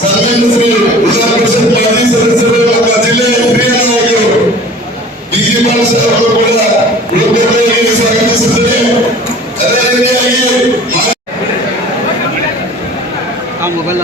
ಸನ್ಮಾನ್ಯ ಶ್ರೀ ಜಿಲ್ಲಾ ಪರಿಷತ್ ಮಾಜಿ ಸದಸ್ಯರು ನಮ್ಮ ಜಿಲ್ಲೆಯ ಹಿರಿಯ ನಾಯಕರು ಡಿ.ಜಿ. ಬಾಲಕೃಷ್ಣ ಅವರು ಕೂಡ ಉಡುಪಿಗೆ ಸ್ವಾಗತಿಸುತ್ತದೆ. ಅದೇ ರೀತಿಯಾಗಿ ಮೊಬೈಲ್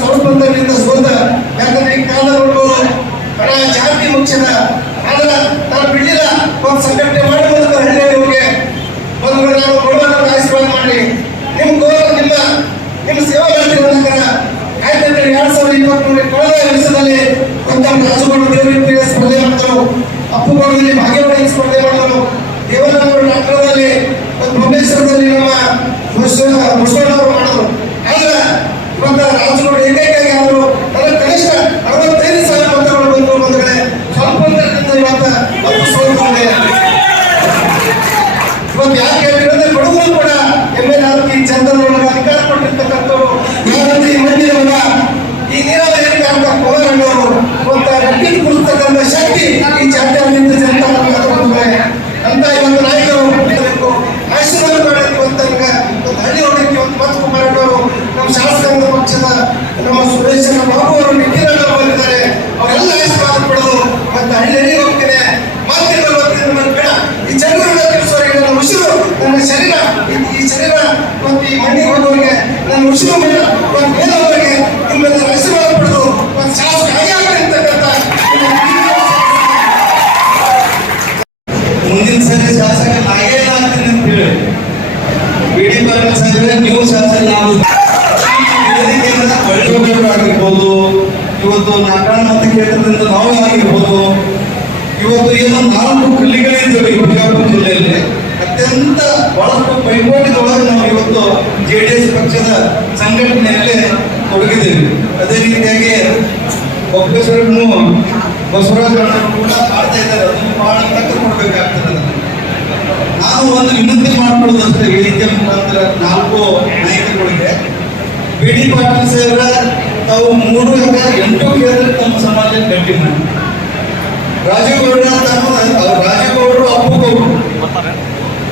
ಸ್ವಲ್ಪದಿಂದ ಸೋತ ಯಾಕಂದ್ರೆ ಈ ಕಾಲ ಬಹಳ ಜಾತಿ ಮುಖ್ಯದ ಆದ್ರೆ ನಾನು ಬಿಡಲಿಲ್ಲ ಒಂದು ಸಂಘಟನೆ ಮಾಡುವಂತ ಹಳ್ಳಿಯವರಿಗೆ ಒಂದು ನಾನು ಕೊಡುವಂತ ಆಶೀರ್ವಾದ ಮಾಡಿ ನಿಮ್ಮ ಸೇವಾ ಮಾಡ್ತಿರೋದಕ್ಕಾರ ಆಯ್ತು 2023 ಕಳೆದ ವರ್ಷದಲ್ಲಿ ರಾಜುಗೌಡ ದೇವರ ಸ್ಪರ್ಧೆ ಮಾಡ್ತಾರೆ, ಅಪ್ಪುಗೌಡದಲ್ಲಿ ಭಾಗ್ಯವಾಡಿ ಸ್ಪರ್ಧೆ ಮಾಡಿದರು, ದೇವನಗೌಡ ನಗರದಲ್ಲಿ ಭುವನೇಶ್ವರದಲ್ಲಿ ನಮ್ಮ ಬಸವಣ್ಣವರು ಮಾಡಿದ್ರು. ಆದ್ರೆ ಇವತ್ತು ರಾಜುಗೌಡ ಏಕೈಕಾಗಿ ಆದರು ಅದರ ಕನಿಷ್ಠ 65,000 ಮತಗಳು ಬಂದು ಒಂದು ಕಡೆ ಸ್ವಲ್ಪ ಇವತ್ತು ಅದು ಸೋಲ್ಕೊಂಡಿದೆ. ಇವತ್ತು ಯಾಕೆ ಹೇಳಿದ್ರೆ ಬಡವರು ಕೂಡ MLA ಚಂದ್ರನೊಳಗೆ ಅಧಿಕಾರ ಕೊಟ್ಟಿರ್ತಕ್ಕಂಥವ್ರು ಯಾರಂದ್ರೆ ಈ ಮಂದಿರವರ ಈ ನೀರಾವರಿ ಹೇಳಿಕೆ ಕೋರಣ್ಣವರು ಇವತ್ತು ರಟ್ಟಿ ಕುರಿತಕ್ಕಂಥ ಶಕ್ತಿ ಈ ಜಾತ್ಯಾದ್ಯಂತ ಜನತಾ ಅಂತ ಇವತ್ತು ನಾಯಕರು ಆಶೀರ್ವಾದ ಮಾಡೋಕೆ ಇವತ್ತು ಒಂದು ಹಳ್ಳಿ ಹೊಡಕ್ಕೆ ಒಂದು ಮತ್ ಕುಮಾರಣ್ಣವರು ನಮ್ಮ ಶಾಸಕಾಂಗ ಪಕ್ಷದ ನಮ್ಮ ಸುರೇಶ್ ಬಾಬು ಅವರು ನಿಖಿಲಣ್ಣ ಬಂದಿದ್ದಾರೆ. ಅವರೆಲ್ಲ ಆಶೀರ್ವಾದ ಪಡೆದು ಮತ್ತೆ ಹಳ್ಳಿ ಹೋಗ್ತೇನೆ ಮಾತಿನ ಬೇಡ ಈ ಜನರನ್ನ ತಿಳಿಸೋರಿಗೆ ನನ್ನ ಉಸಿರು ನನ್ನ ಶರೀರ ಈ ಶರೀರ ಮತ್ತು ಈ ಮಣ್ಣಿಗೆ ಹೋದವರಿಗೆ ನನ್ನ ಉಸಿರು ಒಂದು ಬೇರೆಯವರಿಗೆ ನಿಮ್ಮೆಲ್ಲ ಆಶೀರ್ವಾದ ಪಡೆದು ಒಂದು ಶಾಸಕ ಆಗಿರ್ತಕ್ಕಂಥ ಮುಂದಿನ ಸರಿ ಶಾಸಕ ನಾಗೇ ಆಗ್ತೀನಿ ಅಂತ ಹೇಳಿ ಬಿಡಿ ಪಾಟೀಲ್ ಸಾಹೇಬ್ರೆ ನೀವು ಶಾಸಕ ನಾವು ಆಗಿರ್ಬೋದು, ಇವತ್ತು ನಾಗರಾಣ ಮತಕ್ಷೇತ್ರದಿಂದ ನಾವು ಆಗಿರ್ಬೋದು, ಇವತ್ತು ಏನೋ 4 ಗಲ್ಲಿಗಳಿದ್ದಾವೆ ಈ ಬಿಜಾಪುರ ಜಿಲ್ಲೆಯಲ್ಲಿ. ಅತ್ಯಂತ ಬಹಳಷ್ಟು ಪೈಪೋಟಿದೊಳಗೆ ನಾವು ಇವತ್ತು JDS ಪಕ್ಷದ ಸಂಘಟನೆಯಲ್ಲಿ ತೊಡಗಿದ್ದೇವೆ. ಅದೇ ರೀತಿಯಾಗಿ ಬೊಪ್ಪೇಶ್ವರನು ಬಸವರಾಜ ಕೂಡ ಮಾಡ್ತಾ ಇದ್ದಾರೆ, ಅದನ್ನು ಬಹಳ ಟಕ್ಕ ಕೊಡಬೇಕಾಗ್ತದೆ. ನಾನು ಒಂದು ವಿನಂತಿ ಮಾಡ್ಕೊಳ್ಳೋದಷ್ಟೇ ವೇದಿಕೆ ಮುಖಾಂತರ 4 ನಾಯಕರುಗಳಿಗೆ, ಬಿಡಿ ಪಾಟೀಲ್ ಸಾಹೇಬ್ರ ತಾವು 3-8 ಕೇಂದ್ರ ತಮ್ಮ ಸಮಾಜ ಗಟ್ಟಿ ಮಾಡಿ, ರಾಜಗೌಡ ರಾಜಗೌಡರು ಅಪ್ಪುಗೌಡರು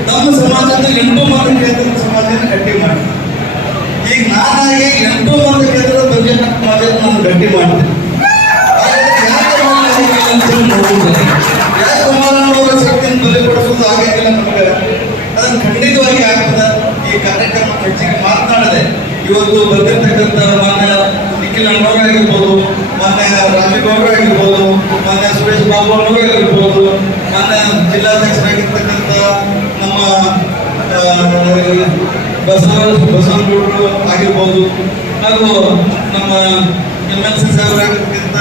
ತಮ್ಮ ಸಮಾಜದ 8 ಮತಕ್ಷೇತ್ರದ ಸಮಾಜನ ಗಟ್ಟಿ ಮಾಡಿ, ಈಗ ನಾನಾಗಿ 8 ಮತಕ್ಷೇತ್ರದ ಬಗ್ಗೆ ಸಮಾಜ ನಾನು ಗಟ್ಟಿ ಮಾಡ್ತೇನೆ. ಯಾಕೆ ಕುಮಾರಣ್ಣವರ ಶಕ್ತಿಯನ್ನು ಬಲಿಪಡಿಸೋದು ಆಗಿಲ್ಲ ನಮಗೆ, ಅದನ್ನು ಖಂಡಿತವಾಗಿ ಆಗ್ತದೆ. ಈ ಕಾರ್ಯಕ್ರಮ ಹೆಚ್ಚಿಗೆ ಮಾತನಾಡದೆ ಇವತ್ತು ಬಂದಿರತಕ್ಕಂಥ ಮಾನ್ಯ ನಿಖಿಲ್ ಅಣ್ಣವರು ಆಗಿರ್ಬೋದು, ಮಾನ್ಯ ರಾಜಗೌಡರು ಆಗಿರ್ಬೋದು, ಮಾನ್ಯ ಸುರೇಶ್ ಬಾಬು ಅವರು ಆಗಿರ್ಬೋದು, ಮಾನ್ಯ ಜಿಲ್ಲಾಧ್ಯಕ್ಷರಾಗಿರ್ತಕ್ಕಂಥ ನಮ್ಮ ಬಸವನಗೌಡರು ಆಗಿರ್ಬೋದು, ಹಾಗೂ ನಮ್ಮ MLC ಸಾಹೇಬರಾಗಿರ್ತ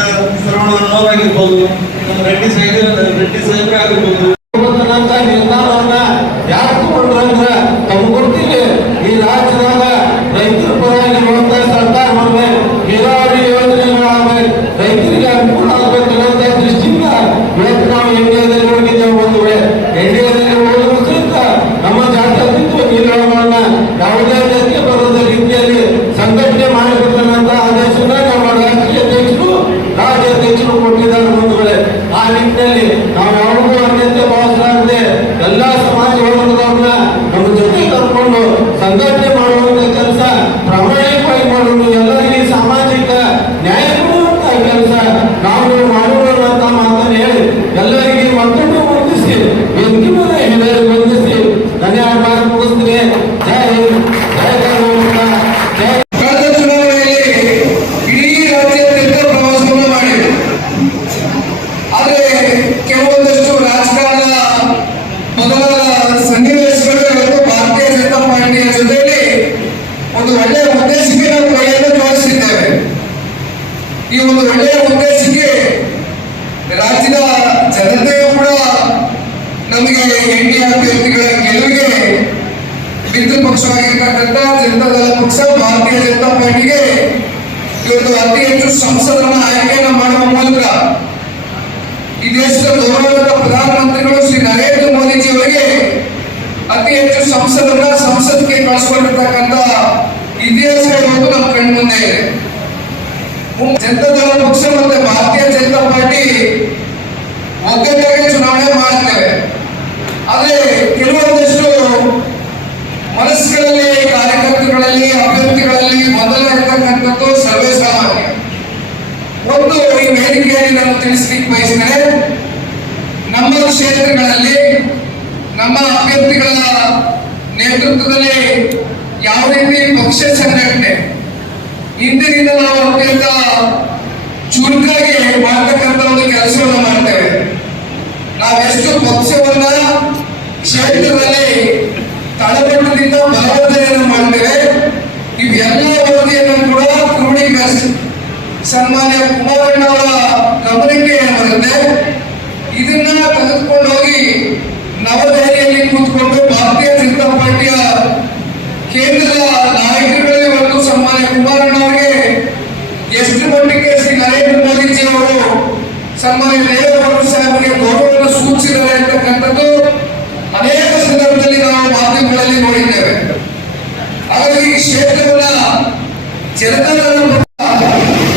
ಸರ್ವಣ್ಣನವರಾಗಿರ್ಬೋದು, ನಮ್ಮ ರೆಡ್ಡಿ ಸಾಹೇಬ್ರ ಆಗಿರ್ಬೋದು. ನಿರ್ಧಾರವನ್ನ ಯಾರು ತಗೊಂಡ್ರು ಅಂದ್ರೆ ತಮ್ಮ ಗೊತ್ತಿಗೆ ಈ ರಾಜ್ಯದಾಗ ರೈತರ ಪರವಾಗಿರುವಂತ ಸರ್ಕಾರ ಮಾಡ್ಬೇಕು, ನೀರಾವರಿ ಯೋಜನೆಗಳಾಗಬೇಕು, ರೈತರಿಗೆ ಅನುಕೂಲ ಆಗ್ಬೇಕು ಅನ್ನೋಂಥ ದೃಷ್ಟಿಯಿಂದ ಇವತ್ತು ನಾವು ಇಂಡಿಯಾದಲ್ಲಿ ಹೋಗಿದ್ದೇವೆ. ಒಂದು ವೇಳೆ ಇಂಡಿಯಾದಲ್ಲಿ ಹೋಗುವ ಸಹಿತ ನಮ್ಮ ಜಾತ್ಯತೀತ ನೀರುಗಳನ್ನ ಯಾವುದೇ ಜಾತಿಗೆ ಬರೋದ ರೀತಿಯಲ್ಲಿ ಸಂಘಟನೆ ಮಾಡಬೇಕನ್ನೋಂಥ ಆದೇಶನ ನಮ್ಮ ರಾಷ್ಟ್ರೀಯ ಅಧ್ಯಕ್ಷರು ಕೊಟ್ಟಿದ್ದಾರೆ. ಒಂದು ವೇಳೆ ಆ ನಿಟ್ಟಿನಲ್ಲಿ ನಾವು ಯಾವಾಗಲೂ ಅನ್ಯತೆ ಭಾವಿಸಲಾಗದೆ ಎಲ್ಲ ಸಮಾಜ ವರ್ಗದವ್ರನ್ನ ನಮ್ಮ ಜೊತೆ ಕರ್ಕೊಂಡು ಸಂಘಟನೆ ಮಾಡುವಂತ ಕೆಲಸ ಪ್ರಾಮಾಣಿಕವಾಗಿ ಮಾಡುವುದು, ಎಲ್ಲರಿಗೆ ಸಾಮಾಜಿಕ ನ್ಯಾಯ ಕೊಡುವಂತ ಕೆಲಸ ನಾವು ಮಾಡೋಣ ಅಂತ ಮಾತನ್ನು ಹೇಳಿ ಎಲ್ಲರಿಗೆ ಮತ್ತೊಮ್ಮೆ ಹೊಂದಿಸಿ ವೇದಿಕೆ ಮೇಲೆ ಹಿರಿಯರು ಬಂಧಿಸಿ ಧನ್ಯವಾದ ಮಾತು ಮುಗಿಸ್ತೀನಿ. ಜೈ ಹಿಂದ್, ಜೈ ಕರ್ನಾಟಕ, ಜೈ. ಕಳೆದ ಚುನಾವಣೆಯಲ್ಲಿ ಇಡೀ ರಾಜ್ಯಾದ್ಯಂತ ಪ್ರವಾಸವನ್ನು ಮಾಡಿದರು. ಆದರೆ ಕೆಲವೊಂದಷ್ಟು ರಾಜಕಾರಣ ಮೊದಲಾದ ಸನ್ನಿವೇಶಗಳು ಇವತ್ತು ಭಾರತೀಯ ಜನತಾ ಪಾರ್ಟಿಯ ಜೊತೆಯಲ್ಲಿ ಒಂದು ಒಳ್ಳೆಯ ಉದ್ದೇಶಕ್ಕೆ ನಾವು ಕೈಯನ್ನು ಜೋಡಿಸಿದ್ದೇವೆ. ಈ ಒಂದು ಒಳ್ಳೆಯ ಉದ್ದೇಶಕ್ಕೆ ರಾಜ್ಯದ ಜನತೆಯೂ ಕೂಡ ನಮಗೆ ಎನ್ಡಿಎ ಅಭ್ಯರ್ಥಿಗಳ ಗೆಲುವಿಗೆ ಮಿತ್ರ ಪಕ್ಷವಾಗಿರ್ತಕ್ಕಂಥ ಜನತಾದಳ ಪಕ್ಷ ಭಾರತೀಯ ಜನತಾ ಪಾರ್ಟಿಗೆ ಇವತ್ತು ಅತಿ ಹೆಚ್ಚು ಸಂಸದರನ್ನ ಆಯ್ಕೆಯನ್ನು ಮಾಡುವ ಮೂಲಕ ಈ ದೇಶದ ಗೌರವದ ಪ್ರಧಾನಮಂತ್ರಿಗಳು ಶ್ರೀ ನರೇಂದ್ರ ಮೋದಿಜಿ ಅವರಿಗೆ ಅತಿ ಹೆಚ್ಚು ಸಂಸದರನ್ನ ಸಂಸತ್ಗೆ ಕಳಿಸಿಕೊಂಡಿರ್ತಕ್ಕಂಥ ಇತಿಹಾಸ ಇವತ್ತು ನಮ್ಮ ಕಣ್ಮುಂದೆ ಇದೆ. ಜನತಾದಳ ಪಕ್ಷ ಮತ್ತೆ ಭಾರತೀಯ ಜನತಾ ಪಾರ್ಟಿ ಒಗ್ಗಟ್ಟಾಗಿ ಚುನಾವಣೆ ಮಾಡ್ತೇವೆ. ಆದ್ರೆ ಕೆಲವೊಂದಷ್ಟು ಮನಸ್ಸುಗಳಲ್ಲಿ, ಕಾರ್ಯಕರ್ತರುಗಳಲ್ಲಿ, ಅಭ್ಯರ್ಥಿಗಳಲ್ಲಿ ಮೊದಲ ಇರ್ತಕ್ಕಂಥದ್ದು ಸರ್ವೇ ಸಾಮಾನ್ಯ. ಒಂದು ಈ ವೇದಿಕೆಯಲ್ಲಿ ನಾನು ತಿಳಿಸ್ಲಿಕ್ಕೆ ಬಯಸಿದರೆ, ನಮ್ಮ ಕ್ಷೇತ್ರಗಳಲ್ಲಿ ನಮ್ಮ ಅಭ್ಯರ್ಥಿಗಳ ನೇತೃತ್ವದಲ್ಲಿ ಯಾವ ರೀತಿ ಪಕ್ಷ ಸಂಘಟನೆ ಇಂದಿನಿಂದ ನಾವು ಅತ್ಯಂತ ಚುರುಕಾಗಿ ಮಾಡತಕ್ಕಂಥ ಒಂದು ಕೆಲಸವನ್ನು ಮಾಡ್ತೇವೆ. ನಾವೆಷ್ಟು ಪಕ್ಷವನ್ನ ಕ್ಷೇತ್ರದಲ್ಲಿ ತಳಮಟ್ಟದಿಂದ ಬಲವರ್ಧನೆಯನ್ನು ಮಾಡ್ತೇವೆ. ಇವೆಲ್ಲ ವರದಿಯನ್ನು ಕೂಡ ಕ್ರೋಢೀಕರಿಸಿ ಸನ್ಮಾನ್ಯ ಕುಮಾರಣ್ಣವರ ಗಮನಕ್ಕೆ ಬರುತ್ತೆ. ಇದನ್ನ ತೆಗೆದುಕೊಂಡು ಹೋಗಿ ನವದೆಹಲಿಯಲ್ಲಿ ಕೂತ್ಕೊಂಡು ಭಾರತೀಯ ಜನತಾ ಪಾರ್ಟಿಯ ಕೇಂದ್ರದ ನಾಯಕರುಗಳೇ ಮತ್ತು ಸನ್ಮಾನ್ಯ ಕುಮಾರಣ್ಣವರಿಗೆ ಎಷ್ಟು ಮಟ್ಟಿಗೆ ಶ್ರೀ ನರೇಂದ್ರ ಮೋದಿಜಿ ಅವರು ಸನ್ಮಾನ್ಯ ದೇವೇಗೌಡ ಸಾಹೇಬರಿಗೆ ಗೌರವವನ್ನು ಸೂಚಿಸಿದ್ದಾರೆ ಅಂತಕ್ಕಂಥದ್ದು ಅನೇಕ ಸಂದರ್ಭದಲ್ಲಿ ನಾವು ಮಾಧ್ಯಮಗಳಲ್ಲಿ ನೋಡಿದ್ದೇವೆ. ಹಾಗಾಗಿ ಈ ಕ್ಷೇತ್ರವನ್ನ ಜನತಾದಳ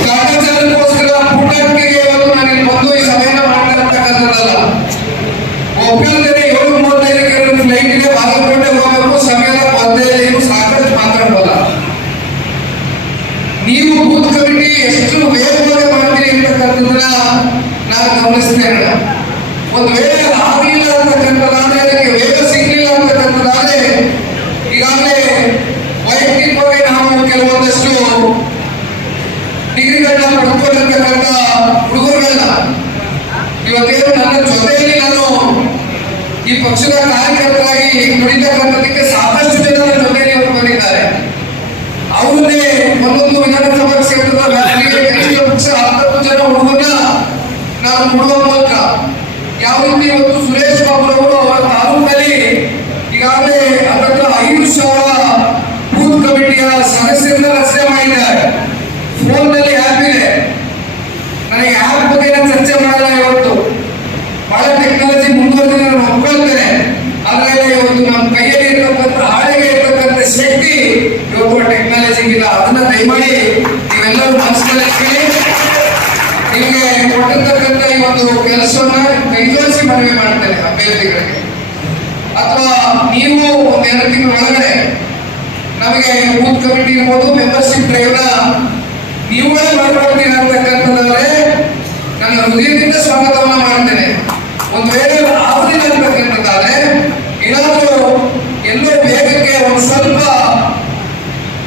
ಕಾಗಜನಕ್ಕೋಸ್ಕರ ಪುಟಕ್ಕೆ ನಾನು ಬಂದು ಈ ಸಭೆಯನ್ನು ಮಾಡ್ತಿರ್ತಕ್ಕಂಥದ್ದಲ್ಲ. ಒಪ್ಪಿಲ್ಲದೆ 7:35 ಫ್ಲೈಟ್ಗೆ ಬಾಗಲಕೋಟೆ ಹೋಗಬೇಕು, ಸಮಯದ ಮಧ್ಯದಲ್ಲಿ ಸಾಕಷ್ಟು ಮಾತಾಡಬಲ್ಲ. ನೀವು ಬೂತ್ ಕಮಿಟಿ ಎಷ್ಟು ವೇಗವಾಗಿ ಮಾಡ್ತೀರಿ ಅಂತಕ್ಕಂಥದ್ದನ್ನ ನಾನು ಗಮನಿಸ್ತೇನೆ. ಒಂದು ವೇಳೆ ಆಗಲಿಲ್ಲ ಅಂತಕ್ಕಂಥದ್ದಾದ್ರೆ, ಅದಕ್ಕೆ ವೇಗ ಸಿಗಲಿಲ್ಲ ಅಂತಕ್ಕಂಥದ್ದಾದ್ರೆ, ಈಗಾಗಲೇ ವೈಯಕ್ತಿಕವಾಗಿ ನಾವು ಕೆಲವೊಂದಷ್ಟು ಡಿಗ್ರಿಗಳನ್ನ ಪಡ್ಕೊಂಡಿರ್ತಕ್ಕಂಥ ಹುಡುಗರುಗಳನ್ನ ಇವತ್ತೇನು ನನ್ನ ಜೊತೆಯಲ್ಲಿ ನಾನು ಈ ಪಕ್ಷದ ಕಾರ್ಯಕರ್ತರಾಗಿ ದುಡಿತಕ್ಕಂಥದಕ್ಕೆ ಸಾಕಷ್ಟು ಜನ ನನ್ನ ಜೊತೆಯಲ್ಲಿ ಅವರು ಬಂದಿದ್ದಾರೆ. ಅವರನ್ನೇ ಒಂದೊಂದು ವಿಧಾನಸಭಾ ಕ್ಷೇತ್ರದ ವ್ಯಾಪ್ತಿಗೆ ಕನಿಷ್ಠ ಪಕ್ಷ 10 ಜನ ಹುಡುಗರನ್ನ ನಾನು ಕೊಡುವ ಮೂಲಕ ಯಾವ ರೀತಿ ಇವತ್ತು ಸುರೇಶ್ ಬಾಬು ಅವರು ಅವರ ತಾಲೂಕಲ್ಲಿ ಈಗಾಗಲೇ ಅದರ 5,000 ಬೂತ್ ಕಮಿಟಿಯ ಸದಸ್ಯರನ್ನ ರಚನೆ ಮಾಡಿದ್ದಾರೆ. ಫೋನ್ನಲ್ಲಿ ಆ್ಯಪ್ ಇದೆ. ನನಗೆ ಆ್ಯಪ್ ಬಗ್ಗೆ ನಾನು ಚರ್ಚೆ ಮಾಡಲ್ಲ. ಇವತ್ತು ಬಹಳ ಟೆಕ್ನಾಲಜಿ ಮುಂದುವರೆದಿದೆ, ನಾನು ಒಪ್ಕೊಳ್ತೇನೆ. ಆದ್ರೆ ಇವತ್ತು ನಮ್ಮ ಕೈಯಲ್ಲಿ ಇರ್ತಕ್ಕಂಥ ಹಾಳೆಗೆ ಇರ್ತಕ್ಕಂಥ ಶಕ್ತಿ ಇವತ್ತು ಟೆಕ್ನಾಲಜಿಗಿಲ್ಲ. ಅದನ್ನ ದಯಮಾಡಿ ನೀವೆಲ್ಲರೂ ಮನಸ್ಸಿನಲ್ಲಿ ಇಟ್ಕೊಳ್ಳಿ. ನಿಮಗೆ ಕೊಟ್ಟಿರ್ತಕ್ಕಂಥ ಈ ಒಂದು ಕೆಲಸವನ್ನ ಕೈಜೋಡಿಸಿ ಮನವಿ ಮಾಡ್ತೇನೆ ಅಭ್ಯರ್ಥಿಗಳಿಗೆ. ಅಥವಾ ನೀವು 1-2 ತಿಂಗಳ ಒಳಗಡೆ ನಮಗೆ ಬೂತ್ ಕಮಿಟಿ ಇರ್ಬೋದು, ಮೆಂಬರ್ಶಿಪ್ ಡ್ರೈವ್ನ ನೀವುಗಳೇ ಮಾಡ್ಕೊಳ್ತೀನಿ ಅಂತಕ್ಕಂಥದ್ದಾದ್ರೆ ನನ್ನ ಹೃದಯದಿಂದ ಸ್ವಾಗತವನ್ನ ಮಾಡ್ತೇನೆ. ಒಂದು ವೇಳೆ ಆಗುದಿಲ್ಲ ಅಂತಕ್ಕಂಥದ್ದಾದ್ರೆ, ಏನಾದರೂ ಎಲ್ಲೋ ವೇಗಕ್ಕೆ ಒಂದು ಸ್ವಲ್ಪ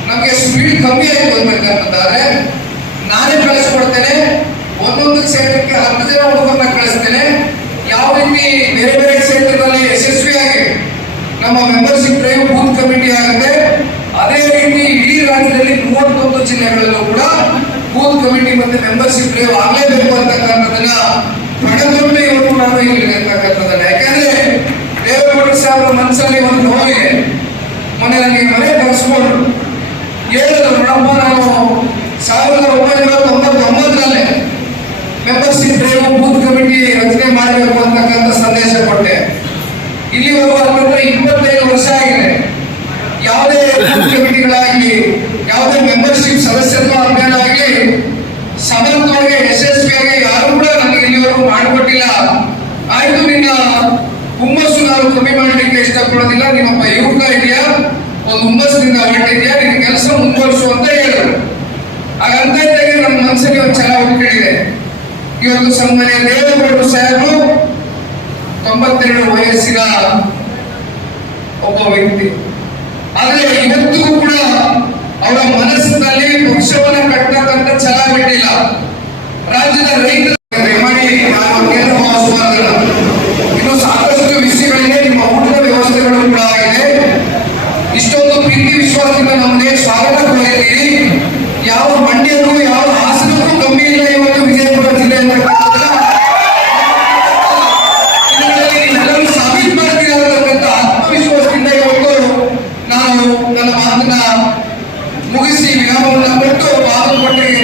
ನಮಗೆ ಸ್ಪೀಡ್ ಕಮ್ಮಿ ಆಯಿತು ಅಂತಕ್ಕಂಥದ್ದಾದ್ರೆ ನಾನೇ ಕಳಿಸ್ಕೊಡ್ತೇನೆ. ಒಂದೊಂದು ಕ್ಷೇತ್ರಕ್ಕೆ 10 ಜನ ಹುಡುಗರನ್ನ ಕಳಿಸ್ತೇನೆ. ಯಾವ ರೀತಿ ಬೇರೆ ಬೇರೆ ಕ್ಷೇತ್ರದಲ್ಲಿ ಯಶಸ್ವಿಯಾಗಿ ನಮ್ಮ ಮೆಂಬರ್ಶಿಪ್ ಡ್ರೈವ್ ಬೂತ್ ಕಮಿಟಿ ಆಗುತ್ತೆ, ರಾಜ್ಯದಲ್ಲಿ 31 ಜಿಲ್ಲೆಗಳಲ್ಲೂ ಕೂಡ ಬೂತ್ ಕಮಿಟಿ ಮತ್ತೆ ಮೆಂಬರ್ಶಿಪ್ ಡ್ರೈವ್ ಆಗಲೇಬೇಕು ಅಂತಕ್ಕಂಥದ್ದನ್ನ ಪಡೆದುಕೊಂಡು ಇವತ್ತು ನಾನು ಇಲ್ಲಿ ಅಂತಕ್ಕಂಥದ್ದನ್ನ. ಯಾಕಂದ್ರೆ ದೇವೇಗೌಡ ಸಾಹೇಬರ ಮನಸ್ಸಲ್ಲಿ ಒಂದು ನೋವಿದೆ. ಮೊನ್ನೆ ನನಗೆ ಮನೆ ಕರೆಸ್ಕೊಂಡ್ರು, ಹೇಳಿದ್ರು, ನೋಡಪ್ಪ ನಾನು 1999ರಲ್ಲಿ ಮೆಂಬರ್ಶಿಪ್ ಡ್ರೈವ್ ಬೂತ್ ಕಮಿಟಿ ರಚನೆ ಮಾಡಬೇಕು ಅಂತಕ್ಕಂಥ ಸಂದೇಶ ಕೊಟ್ಟೆ. ಇಲ್ಲಿವರೆಗೂ ಅಂತಂದ್ರೆ 25 ವರ್ಷ ಆಗಿದೆ. ಯಾವುದೇ ಬೂತ್ ಕಮಿಟಿಗಳಾಗಿ ಯಾವುದೇ ಮೆಂಬರ್ಶಿಪ್ ಸದಸ್ಯತ್ವ ಅಭಿಯಾನ ಆಗಿ ಸಮರ್ಥವಾಗಿ ಯಶಸ್ವಿಯಾಗಿ ಯಾರು ಕೂಡ ನನಗೆ ಇಲ್ಲಿವರೆಗೂ ಮಾಡಿಕೊಟ್ಟಿಲ್ಲ. ಆಯ್ತು, ನಿನ್ನ ಹುಮ್ಮಸ್ಸು ನಾನು ಕಮ್ಮಿ ಮಾಡಲಿಕ್ಕೆ ಇಷ್ಟಪಡೋದಿಲ್ಲ, ನಿನ್ನೊಬ್ಬ ಯುವಕ ಇದೆಯಾ, ಒಂದು ಹುಮ್ಮಸ್ಸಿನಿಂದ ಹೊರಟಿದ್ಯಾ, ನಿನ್ನ ಕೆಲಸ ಮುಂದುವರಿಸು ಅಂತ ಹೇಳಿದ್ರು. ಹಾಗಂತ ಇದ್ದಾಗ ನನ್ನ ಮನಸ್ಸಿಗೆ ಒಂದು ಛಲ ಹುಟ್ಟಿದೆ. ಇವತ್ತು ಸನ್ಮಾನ್ಯ ದೇವೇಗೌಡರು ಸಾಹೇಬರು 92 ವಯಸ್ಸಿನ ಒಬ್ಬ ವ್ಯಕ್ತಿ. ಆದ್ರೆ ಇವತ್ತಿಗೂ ಕೂಡ ಅವರ ಮನಸ್ಸಿನಲ್ಲಿ ಪಕ್ಷವನ್ನ ಕಟ್ಟತಕ್ಕಂಥ ಛಲ ಬಿಟ್ಟಿಲ್ಲ. ರಾಜ್ಯದ ರೈತರ ಮಾಡಿ ಇನ್ನು ಸಾಕಷ್ಟು ವಿಷಯಗಳಿದೆ. ನಿಮ್ಮ ಊಟದ ವ್ಯವಸ್ಥೆಗಳು ಕೂಡ ಆಗಿದೆ. ಇಷ್ಟೊಂದು ಪ್ರೀತಿ ವಿಶ್ವಾಸದಿಂದ ನಮ್ಮನೆ ಸ್ವಾಗತ ಕೋರಿದ್ದೀರಿ. ಯಾವ ಮಂಡ್ಯಕ್ಕೂ ಯಾವ ಹಾಸನಕ್ಕೂ ಕಮ್ಮಿ ಇಲ್ಲ ಇವತ್ತು ವಿಜಯಪುರ ಜಿಲ್ಲೆ ಎಲ್ಲರೂ ಸಾಬೀತು ಮಾಡ್ತೀರತಕ್ಕಂಥ ಆತ್ಮವಿಶ್ವಾಸದಿಂದ ಇವತ್ತು ನಾನು ನನ್ನ ಮಾತನ್ನ ಮುಗಿಸಿ ವಿರಾಮವನ್ನು ಕೊಟ್ಟು ಬಾಗಲಕೋಟೆಗೆ